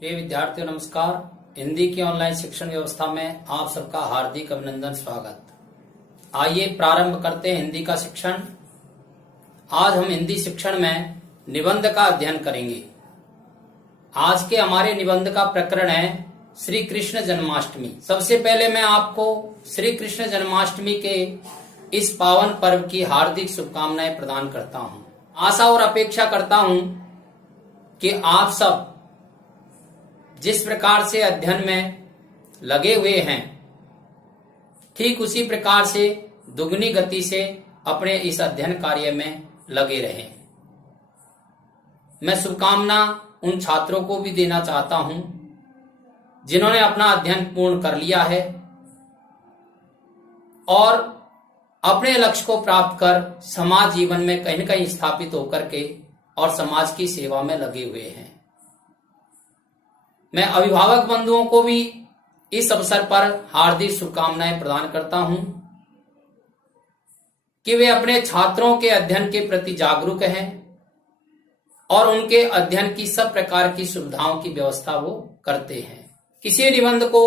प्रिय विद्यार्थियों नमस्कार। हिंदी की ऑनलाइन शिक्षण व्यवस्था में आप सबका हार्दिक अभिनंदन स्वागत। आइए प्रारंभ करते हैं हिंदी का शिक्षण। आज हम हिंदी शिक्षण में निबंध का अध्ययन करेंगे। आज के हमारे निबंध का प्रकरण है श्री कृष्ण जन्माष्टमी। सबसे पहले मैं आपको श्री कृष्ण जन्माष्टमी के इस पावन पर्व की हार्दिक शुभकामनाएं प्रदान करता हूं। आशा और अपेक्षा करता हूं कि आप सब जिस प्रकार से अध्ययन में लगे हुए हैं, ठीक उसी प्रकार से दुगनी गति से अपने इस अध्ययन कार्य में लगे रहें। मैं शुभकामना उन छात्रों को भी देना चाहता हूं जिन्होंने अपना अध्ययन पूर्ण कर लिया है और अपने लक्ष्य को प्राप्त कर समाज जीवन में कहीं न कहीं स्थापित होकर के और समाज की सेवा में लगे हुए हैं। मैं अभिभावक बंधुओं को भी इस अवसर पर हार्दिक शुभकामनाएं प्रदान करता हूं कि वे अपने छात्रों के अध्ययन के प्रति जागरूक हैं और उनके अध्ययन की सब प्रकार की सुविधाओं की व्यवस्था वो करते हैं। किसी निबंध को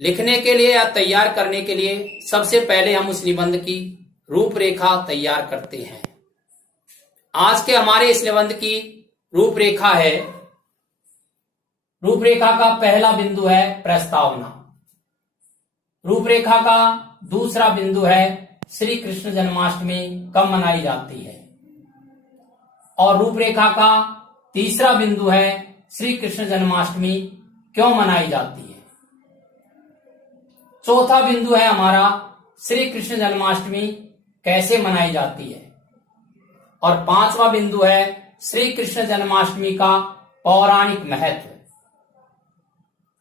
लिखने के लिए या तैयार करने के लिए सबसे पहले हम उस निबंध की रूपरेखा तैयार करते हैं। आज के हमारे इस निबंध की रूपरेखा है। रूपरेखा का पहला बिंदु है प्रस्तावना। रूपरेखा का दूसरा बिंदु है श्री कृष्ण जन्माष्टमी कब मनाई जाती है और रूपरेखा का तीसरा बिंदु है श्री कृष्ण जन्माष्टमी क्यों मनाई जाती है। चौथा बिंदु है हमारा श्री कृष्ण जन्माष्टमी कैसे मनाई जाती है और पांचवा बिंदु है श्री कृष्ण जन्माष्टमी का पौराणिक महत्व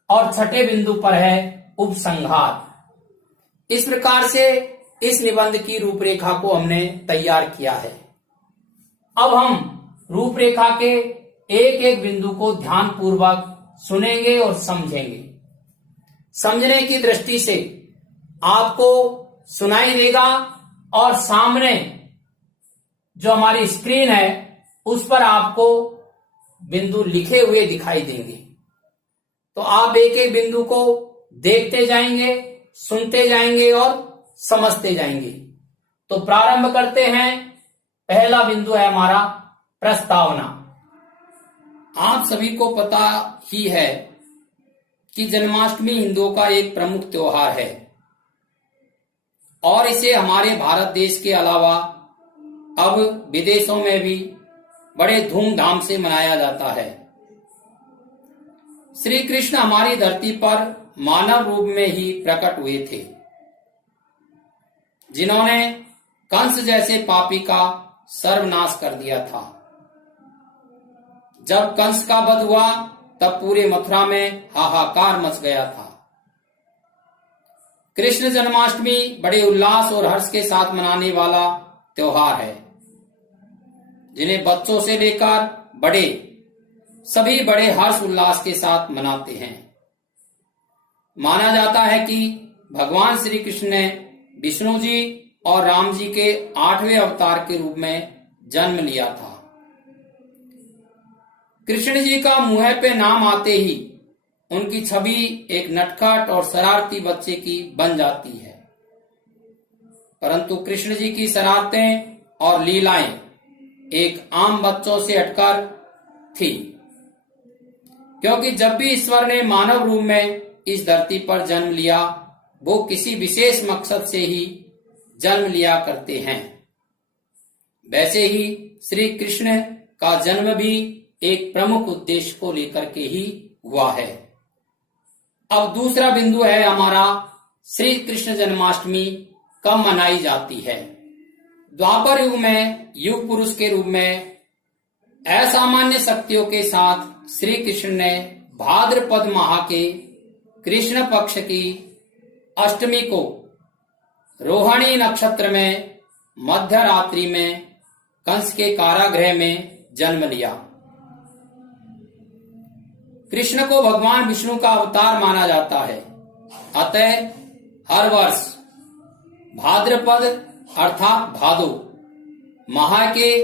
और छठे बिंदु पर है उपसंहार। इस प्रकार से इस निबंध की रूपरेखा को हमने तैयार किया है। अब हम रूपरेखा के एक एक बिंदु को ध्यान पूर्वक सुनेंगे और समझेंगे। समझने की दृष्टि से आपको सुनाई देगा और सामने जो हमारी स्क्रीन है उस पर आपको बिंदु लिखे हुए दिखाई देंगे। तो आप एक एक बिंदु को देखते जाएंगे, सुनते जाएंगे और समझते जाएंगे। तो प्रारंभ करते हैं। पहला बिंदु है हमारा प्रस्तावना। आप सभी को पता ही है कि जन्माष्टमी हिंदुओं का एक प्रमुख त्योहार है और इसे हमारे भारत देश के अलावा अब विदेशों में भी बड़े धूमधाम से मनाया जाता है। श्री कृष्ण हमारी धरती पर मानव रूप में ही प्रकट हुए थे, जिन्होंने कंस जैसे पापी का सर्वनाश कर दिया था। जब कंस का वध हुआ तब पूरे मथुरा में हाहाकार मच गया था। कृष्ण जन्माष्टमी बड़े उल्लास और हर्ष के साथ मनाने वाला त्योहार है, जिन्हें बच्चों से लेकर बड़े सभी बड़े हर्ष उल्लास के साथ मनाते हैं। माना जाता है कि भगवान श्री कृष्ण ने विष्णु जी और राम जी के 8वें अवतार के रूप में जन्म लिया था। कृष्ण जी का मुंह पे नाम आते ही उनकी छवि एक नटखट और शरारती बच्चे की बन जाती है, परंतु कृष्ण जी की शरारतें और लीलाएं एक आम बच्चों से हटकर थी, क्योंकि जब भी ईश्वर ने मानव रूप में इस धरती पर जन्म लिया वो किसी विशेष मकसद से ही जन्म लिया करते हैं। वैसे ही श्री कृष्ण का जन्म भी एक प्रमुख उद्देश्य को लेकर के ही हुआ है। अब दूसरा बिंदु है हमारा श्री कृष्ण जन्माष्टमी कब मनाई जाती है। द्वापर युग में युग पुरुष के रूप में असामान्य शक्तियों के साथ श्री कृष्ण ने भाद्रपद माह के कृष्ण पक्ष की अष्टमी को रोहिणी नक्षत्र में मध्य रात्रि में कंस के कारागृह में जन्म लिया। कृष्ण को भगवान विष्णु का अवतार माना जाता है, अतः हर वर्ष भाद्रपद अर्थात भादो माह के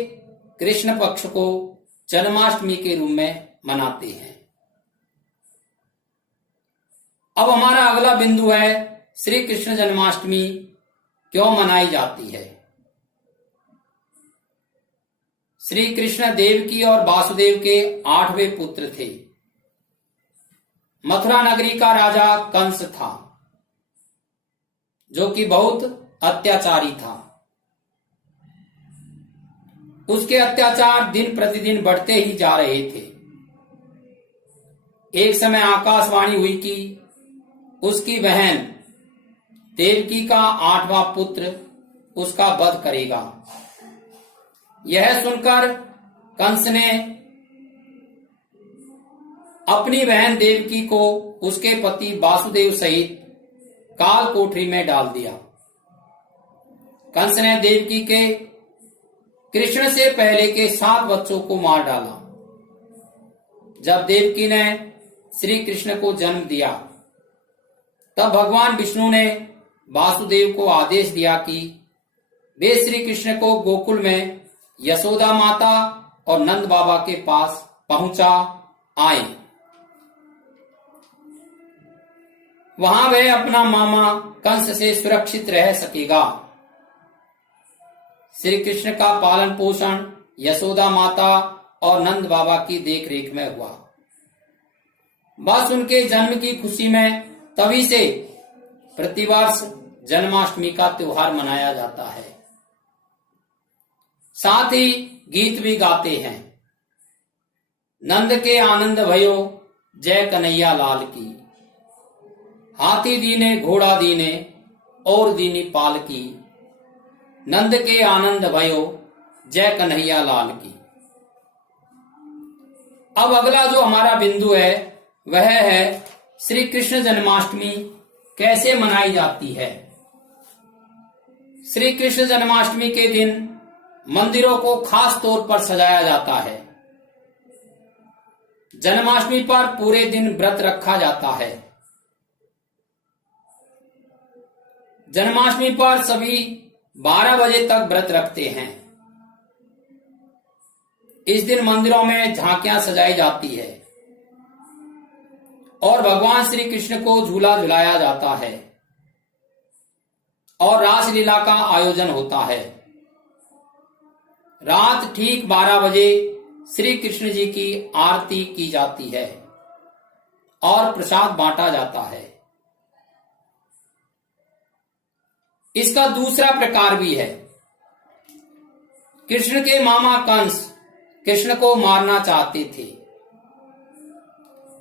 कृष्ण पक्ष को जन्माष्टमी के रूप में मनाते हैं। अब हमारा अगला बिंदु है श्री कृष्ण जन्माष्टमी क्यों मनाई जाती है। श्री कृष्ण देवकी और वासुदेव के 8वें पुत्र थे। मथुरा नगरी का राजा कंस था, जो कि बहुत अत्याचारी था। उसके अत्याचार दिन प्रतिदिन बढ़ते ही जा रहे थे। एक समय आकाशवाणी हुई कि उसकी बहन देवकी का 8वां पुत्र उसका वध करेगा। यह सुनकर कंस ने अपनी बहन देवकी को उसके पति वासुदेव सहित काल कोठरी में डाल दिया। कंस ने देवकी के कृष्ण से पहले के 7 बच्चों को मार डाला। जब देवकी ने श्री कृष्ण को जन्म दिया, तब भगवान विष्णु ने वासुदेव को आदेश दिया कि वे श्री कृष्ण को गोकुल में यशोदा माता और नंद बाबा के पास पहुंचा आए। वहां वह अपना मामा कंस से सुरक्षित रह सकेगा। श्री कृष्ण का पालन पोषण यशोदा माता और नंद बाबा की देखरेख में हुआ। बस उनके जन्म की खुशी में तभी से प्रतिवर्ष जन्माष्टमी का त्योहार मनाया जाता है। साथ ही गीत भी गाते हैं। नंद के आनंद भयो जय कन्हैया लाल की, हाथी दीने घोड़ा दीने और दीनी पाल की, नंद के आनंद भयो जय कन्हैया लाल की। अब अगला जो हमारा बिंदु है वह है श्री कृष्ण जन्माष्टमी कैसे मनाई जाती है। श्री कृष्ण जन्माष्टमी के दिन मंदिरों को खास तौर पर सजाया जाता है। जन्माष्टमी पर पूरे दिन व्रत रखा जाता है। जन्माष्टमी पर सभी 12 बजे तक व्रत रखते हैं। इस दिन मंदिरों में झांकियां सजाई जाती है और भगवान श्री कृष्ण को झूला झुलाया जाता है और रासलीला का आयोजन होता है। रात ठीक 12 बजे श्री कृष्ण जी की आरती की जाती है और प्रसाद बांटा जाता है। इसका दूसरा प्रकार भी है। कृष्ण के मामा कंस कृष्ण को मारना चाहते थे।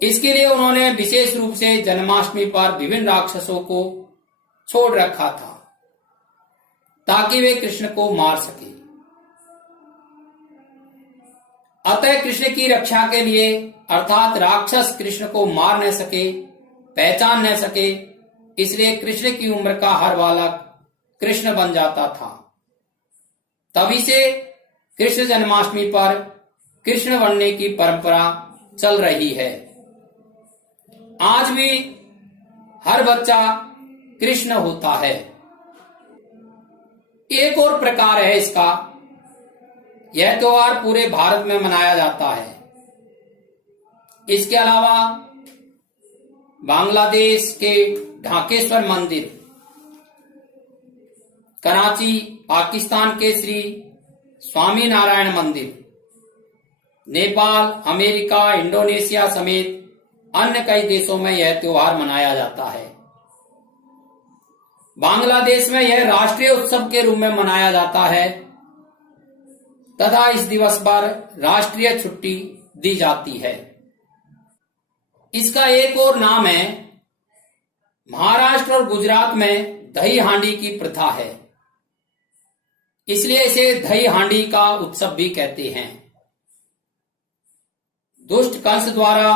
इसके लिए उन्होंने विशेष रूप से जन्माष्टमी पर विभिन्न राक्षसों को छोड़ रखा था ताकि वे कृष्ण को मार सके। अतः कृष्ण की रक्षा के लिए अर्थात राक्षस कृष्ण को मार न सके, पहचान न सके, इसलिए कृष्ण की उम्र का हर बालक कृष्ण बन जाता था। तभी से कृष्ण जन्माष्टमी पर कृष्ण बनने की परंपरा चल रही है। आज भी हर बच्चा कृष्ण होता है। एक और प्रकार है इसका। यह त्योहार पूरे भारत में मनाया जाता है। इसके अलावा बांग्लादेश के ढाकेश्वर मंदिर, कराची पाकिस्तान के श्री स्वामी नारायण मंदिर, नेपाल, अमेरिका, इंडोनेशिया समेत अन्य कई देशों में यह त्योहार मनाया जाता है। बांग्लादेश में यह राष्ट्रीय उत्सव के रूप में मनाया जाता है तथा इस दिवस पर राष्ट्रीय छुट्टी दी जाती है। इसका एक और नाम है, महाराष्ट्र और गुजरात में दही हांडी की प्रथा है, इसलिए इसे दही हांडी का उत्सव भी कहते हैं। दुष्ट कंस द्वारा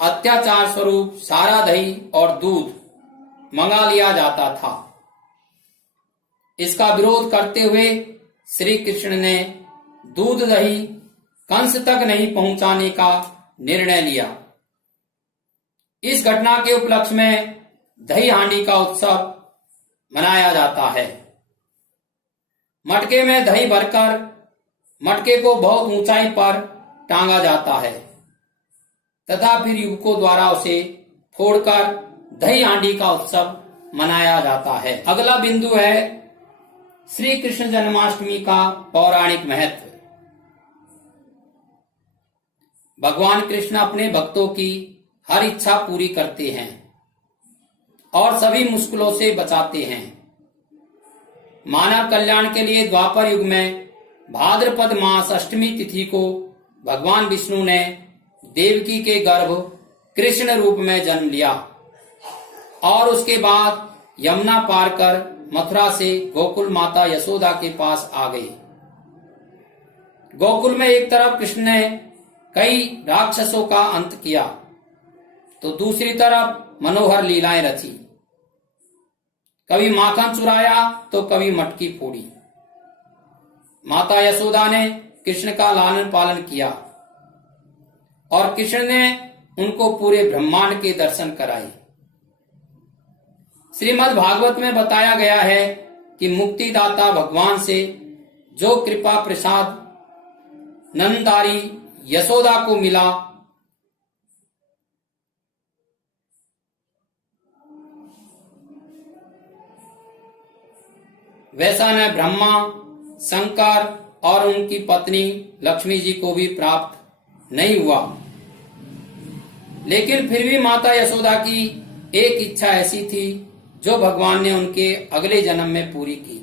अत्याचार स्वरूप सारा दही और दूध मंगा लिया जाता था। इसका विरोध करते हुए श्री कृष्ण ने दूध दही कंस तक नहीं पहुंचाने का निर्णय लिया। इस घटना के उपलक्ष्य में दही हांडी का उत्सव मनाया जाता है। मटके में दही भरकर मटके को बहुत ऊंचाई पर टांगा जाता है तथा फिर युवकों द्वारा उसे फोड़कर दही हांडी का उत्सव मनाया जाता है। अगला बिंदु है श्री कृष्ण जन्माष्टमी का पौराणिक महत्व। भगवान कृष्ण अपने भक्तों की हर इच्छा पूरी करते हैं और सभी मुश्किलों से बचाते हैं। मानव कल्याण के लिए द्वापर युग में भाद्रपद मास अष्टमी तिथि को भगवान विष्णु ने देवकी के गर्भ कृष्ण रूप में जन्म लिया और उसके बाद यमुना पार कर मथुरा से गोकुल माता यशोदा के पास आ गए। गोकुल में एक तरफ कृष्ण ने कई राक्षसों का अंत किया तो दूसरी तरफ मनोहर लीलाएं रची। कभी माखन चुराया तो कभी मटकी फोड़ी। माता यशोदा ने कृष्ण का लालन पालन किया और कृष्ण ने उनको पूरे ब्रह्मांड के दर्शन कराए। श्रीमद् भागवत में बताया गया है कि मुक्तिदाता भगवान से जो कृपा प्रसाद नंदारी यशोदा को मिला, वैसा न ब्रह्मा, शंकर और उनकी पत्नी लक्ष्मी जी को भी प्राप्त नहीं हुआ। लेकिन फिर भी माता यशोदा की एक इच्छा ऐसी थी जो भगवान ने उनके अगले जन्म में पूरी की।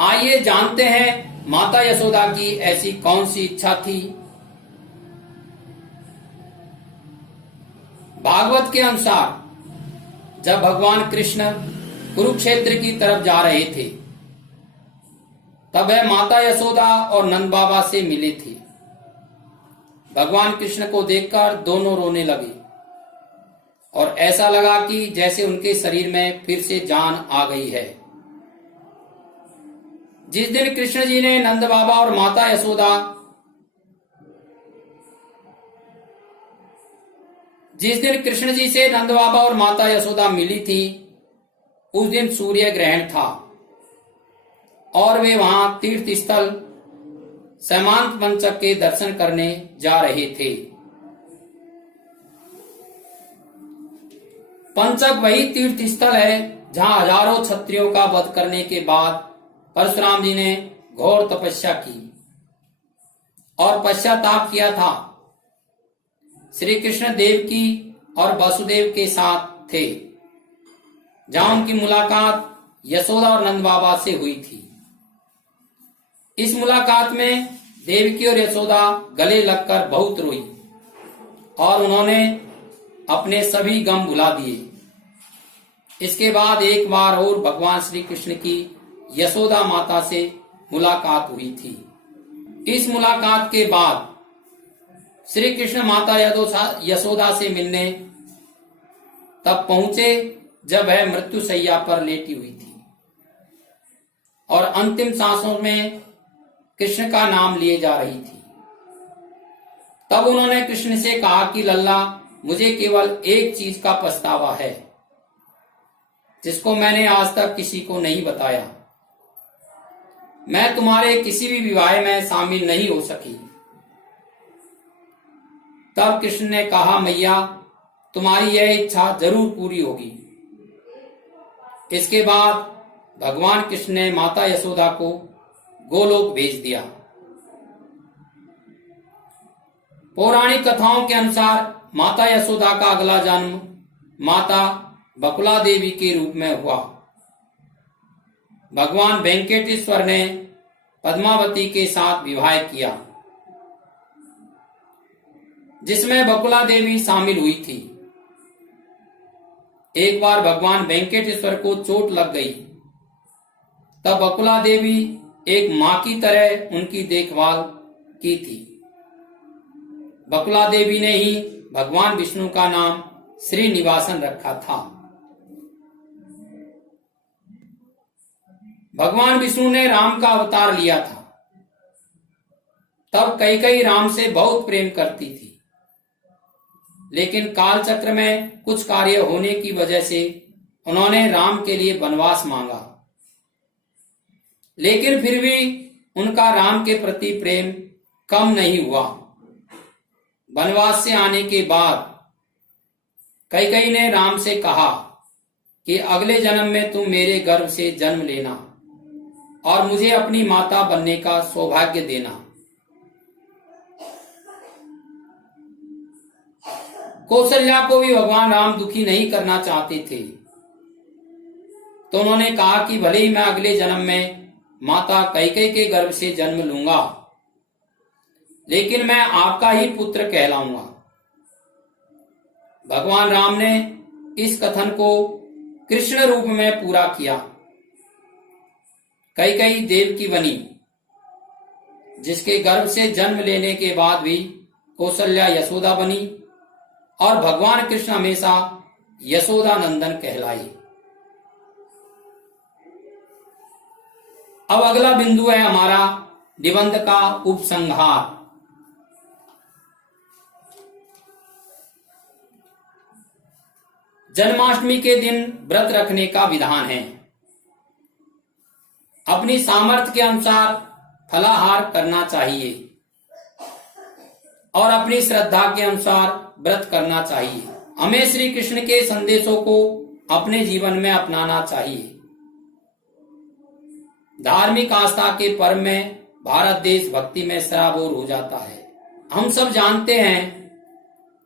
आइए जानते हैं माता यशोदा की ऐसी कौन सी इच्छा थी। भागवत के अनुसार जब भगवान कृष्ण कुरुक्षेत्र की तरफ जा रहे थे तब वह माता यशोदा और नंद बाबा से मिले थे। भगवान कृष्ण को देखकर दोनों रोने लगे और ऐसा लगा कि जैसे उनके शरीर में फिर से जान आ गई है। जिस दिन कृष्ण जी ने नंद बाबा और माता यशोदा जिस दिन कृष्ण जी से नंद बाबा और माता यशोदा मिली थी उस दिन सूर्य ग्रहण था और वे वहां तीर्थ स्थल सैमांत पंचक के दर्शन करने जा रहे थे। पंचक वही तीर्थ स्थल है जहां हजारों क्षत्रियों का वध करने के बाद परशुराम जी ने घोर तपस्या की और पश्चाताप किया था। श्री कृष्ण देवकी और वसुदेव के साथ थे जहां उनकी मुलाकात यशोदा और नंद बाबा से हुई थी। इस मुलाकात में देवकी और यशोदा गले लगकर बहुत रोई और उन्होंने अपने सभी गम भुला दिए। इसके बाद एक बार और भगवान श्री कृष्ण की यशोदा माता से मुलाकात हुई थी। इस मुलाकात के बाद श्री कृष्ण माता यशोदा से मिलने तब पहुंचे जब वह मृत्यु शैया पर लेटी हुई थी और अंतिम सांसों में कृष्ण का नाम लिए जा रही थी। तब उन्होंने कृष्ण से कहा कि लल्ला, मुझे केवल एक चीज का पछतावा है जिसको मैंने आज तक किसी को नहीं बताया। मैं तुम्हारे किसी भी विवाह में शामिल नहीं हो सकी। तब कृष्ण ने कहा, मैया, तुम्हारी यह इच्छा जरूर पूरी होगी। इसके बाद भगवान कृष्ण ने माता यशोदा को गोलोक भेज दिया। पौराणिक कथाओं के अनुसार माता यशोदा का अगला जन्म माता बकुला देवी के रूप में हुआ। भगवान वेंकटेश्वर ने पद्मावती के साथ विवाह किया जिसमें बकुला देवी शामिल हुई थी। एक बार भगवान वेंकटेश्वर को चोट लग गई तब बकुला देवी एक मां की तरह उनकी देखभाल की थी। बकुला देवी ने ही भगवान विष्णु का नाम श्रीनिवासन रखा था। भगवान विष्णु ने राम का अवतार लिया था। तब कैकेयी राम से बहुत प्रेम करती थी, लेकिन काल चक्र में कुछ कार्य होने की वजह से उन्होंने राम के लिए वनवास मांगा। लेकिन फिर भी उनका राम के प्रति प्रेम कम नहीं हुआ। वनवास से आने के बाद कैकेयी ने राम से कहा कि अगले जन्म में तुम मेरे गर्भ से जन्म लेना और मुझे अपनी माता बनने का सौभाग्य देना। कौशल्या को भी भगवान राम दुखी नहीं करना चाहते थे, तो उन्होंने कहा कि भले ही मैं अगले जन्म में माता कैकेयी के गर्भ से जन्म लूंगा, लेकिन मैं आपका ही पुत्र कहलाऊंगा। भगवान राम ने इस कथन को कृष्ण रूप में पूरा किया। कैकेयी देवकी बनी, जिसके गर्भ से जन्म लेने के बाद भी कौशल्या यशोदा बनी और भगवान कृष्ण हमेशा यशोदा नंदन कहलाए। अब अगला बिंदु है हमारा निबंध का उपसंहार। जन्माष्टमी के दिन व्रत रखने का विधान है। अपनी सामर्थ्य के अनुसार फलाहार करना चाहिए और अपनी श्रद्धा के अनुसार व्रत करना चाहिए। हमें श्री कृष्ण के संदेशों को अपने जीवन में अपनाना चाहिए। धार्मिक आस्था के पर्व में भारत देश भक्ति में सराबोर हो जाता है। हम सब जानते हैं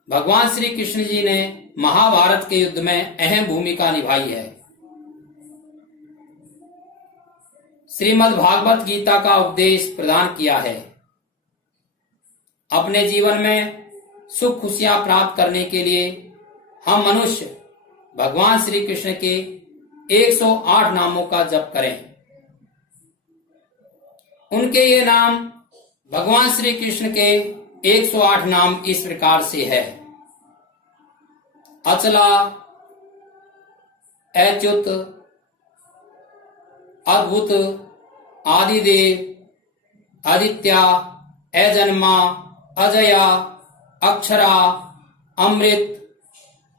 भगवान श्री कृष्ण जी ने महाभारत के युद्ध में अहम भूमिका निभाई है। श्रीमद् भागवत गीता का उपदेश प्रदान किया है। अपने जीवन में सुख खुशियां प्राप्त करने के लिए हम मनुष्य भगवान श्री कृष्ण के 108 नामों का जप करें। उनके ये नाम भगवान श्री कृष्ण के 108 नाम इस प्रकार से है: अचला, अच्युत, अद्भुत, आदिदेव, आदित्या, अजन्मा, अजया, अक्षरा, अमृत,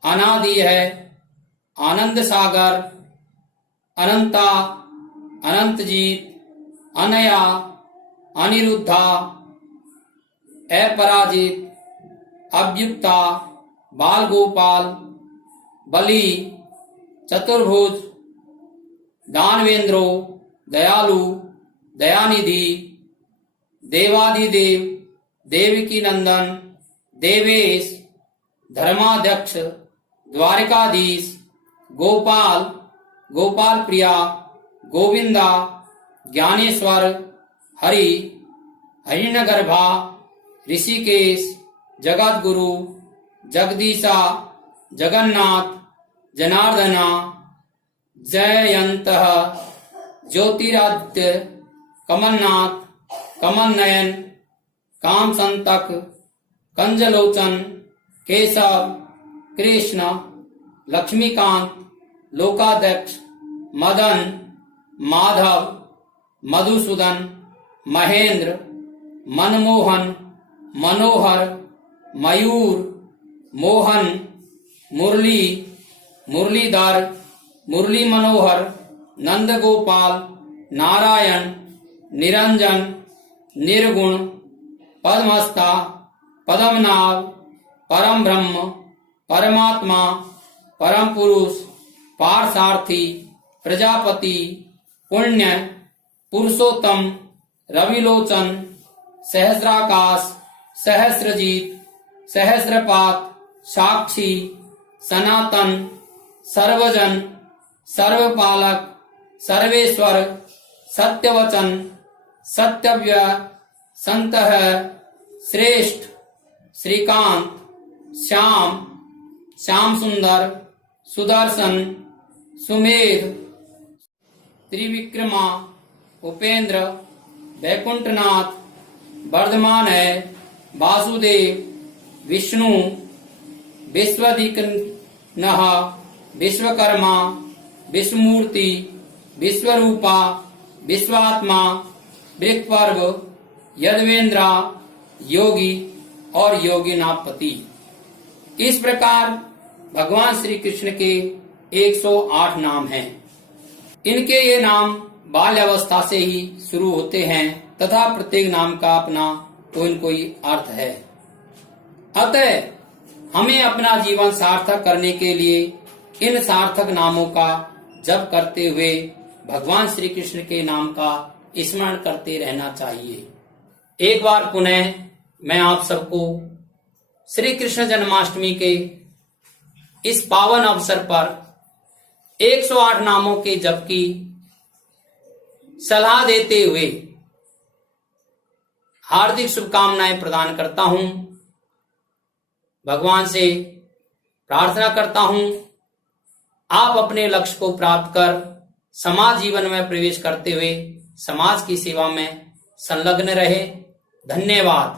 अनादि है, आनंद सागर, अनंता, अनंतजीत, अनया, अनिरुद्धा, अपराजित, अव्युक्ता, बाल गोपाल, बलि, चतुर्भुज, दानवेंद्रो, दयालु, दयानिधि, देवादिदेव, देवकी नंदन, देवेश, धर्माध्यक्ष, द्वारकाधीश, गोपाल, गोपाल प्रिया, गोविंदा, ज्ञानेश्वर, हरि, हिरण्यगर्भा, ऋषिकेश, जगत गुरु, जगदीशा, जगन्नाथ, जनार्दना, जयंतः, ज्योतिरादित्य, कमलनाथ, कमल नयन, काम संतक, कंजलोचन, केशव, कृष्ण, लक्ष्मीकांत, लोकाध्यक्ष, मदन, माधव, मधुसूदन, महेंद्र, मनमोहन, मनोहर, मयूर, मोहन, मुरली, मुरलीधर, मुरली मनोहर, नंद गोपाल, नारायण, निरंजन, निर्गुण, पद्मस्ता, पद्मनाभ, परम ब्रह्म, परमात्मा, परम पुरुष, पार्थसारथी, प्रजापति, पुण्य, पुरुषोत्तम, रविलोचन, सहस्राकाश, सहस्रजीत, सहस्रपात, साक्षी, सनातन, सर्वजन, सर्वपालक, सर्वेश्वर, सत्यवचन, सत्यव्य, संतः, श्रेष्ठ, श्रीकांत, श्याम, श्याम सुंदर, सुदर्शन, सुमेध, त्रिविक्रमा, उपेंद्र, वैकुंठनाथ, वर्धमान है, वासुदेव, विष्णु, विश्वदिक्नः, विश्वकर्मा, विश्वमूर्ति, विश्वरूपा, विश्वात्मा, वृक्पर्व, यदवेंद्रा, योगी और योगिनापति। इस प्रकार भगवान श्री कृष्ण के 108 नाम हैं। इनके ये नाम बाल्यावस्था से ही शुरू होते हैं तथा प्रत्येक नाम का अपना कोई न कोई अर्थ है। अतः हमें अपना जीवन सार्थक करने के लिए इन सार्थक नामों का जप करते हुए भगवान श्री कृष्ण के नाम का स्मरण करते रहना चाहिए। एक बार पुनः मैं आप सबको श्री कृष्ण जन्माष्टमी के इस पावन अवसर पर 108 नामों के जप की सलाह देते हुए हार्दिक शुभकामनाएं प्रदान करता हूं। भगवान से प्रार्थना करता हूं आप अपने लक्ष्य को प्राप्त कर समाज जीवन में प्रवेश करते हुए समाज की सेवा में संलग्न रहे। धन्यवाद।